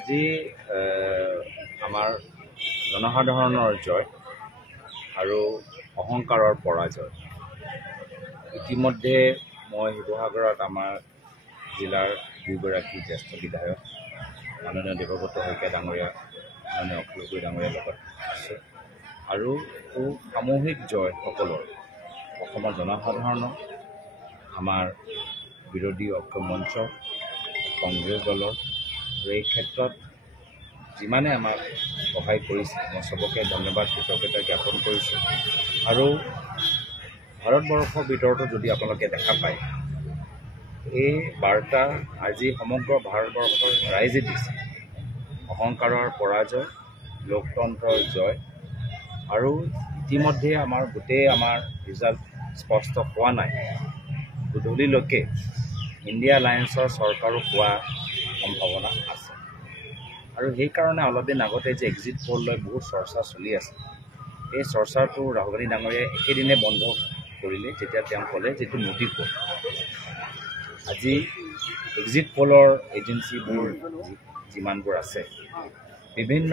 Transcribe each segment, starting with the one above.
আজি আমাৰ জনসাধাৰণৰ জয় আৰু অহংকাৰৰ পৰাজয়। ইতিমধ্যে মই শিৱসাগৰত আমাৰ জিলাৰ দুগৰাকী জ্যেষ্ঠ বিধায়ক মাননীয় দেৱব্ৰত শইকীয়া ডাঙৰীয়া, মাননীয় অখিল গগৈ ডাঙৰীয়াৰ লগত আছে আৰু সামূহিক জয় সকলৰ অসমৰ জনসাধাৰণৰ, আমাৰ বিৰোধী ঐক্য মঞ্চ, কংগ্ৰেছ দলৰ এই ক্ষেত্ৰত যিমানে আমাক সহায় কৰিছে মই চবকে ধন্যবাদ কৃতজ্ঞতা জ্ঞাপন কৰিছোঁ। আৰু ভাৰতবৰ্ষৰ ভিতৰতো যদি আপোনালোকে দেখা পায়, এই বাৰ্তা আজি সমগ্ৰ ভাৰতবৰ্ষৰ ৰাইজে দিছে। অহংকাৰৰ পৰাজয়, লোকতন্ত্ৰৰ জয়। আৰু ইতিমধ্যে আমাৰ গোটেই ৰিজাল্ট স্পষ্ট হোৱা নাই, গধূলিলৈকে ইণ্ডিয়া এলায়েন্সৰ চৰকাৰো হোৱা সম্ভাৱনা আছে। আৰু সেইকাৰণে অলপ দিন আগতে যে এক্সিট পল লৈ বহুত চৰ্চা চলি আছে, এই চৰ্চাটো ৰাহুল গান্ধী ডাঙৰীয়াই একেদিনে বন্ধ কৰিলে যেতিয়া তেওঁ ক'লে যিটো মোদী পল। আজি এক্সিট পলৰ এজেঞ্চিবোৰ যিমানবোৰ আছে, বিভিন্ন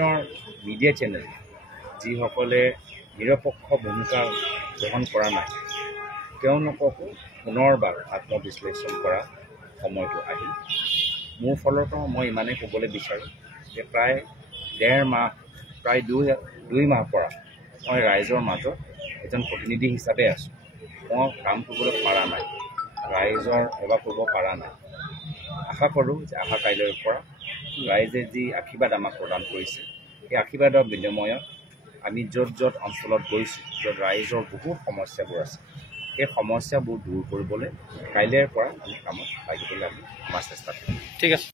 মিডিয়া চেনেল যিসকলে নিৰপেক্ষ ভূমিকা গ্ৰহণ কৰা নাই, তেওঁলোককো পুনৰবাৰ আত্মবিশ্লেষণ কৰা সময়টো আহিল। মোৰ ফলতো মই ইমানেই ক'বলৈ বিচাৰোঁ যে প্ৰায় ডেৰ মাহ, প্ৰায় দুই মাহ পৰা মই ৰাইজৰ মাজত এজন প্ৰতিনিধি হিচাপে আছোঁ। মই কাম কৰিবলৈ পৰা নাই, ৰাইজৰ সেৱা কৰিব পৰা নাই। আশা কৰোঁ যে অহা কাইলৈৰ পৰা ৰাইজে যি আশীৰ্বাদ আমাক প্ৰদান কৰিছে, সেই আশীৰ্বাদৰ বিনিময়ত আমি য'ত য'ত অঞ্চলত গৈছোঁ, য'ত ৰাইজৰ বহুত সমস্যাবোৰ আছে, সেই সমস্যাবোৰ দূৰ কৰিবলৈ কাইলৈৰ পৰা আমি কামত লাগিবলৈ আমাৰ চেষ্টা কৰিম। ঠিক আছে।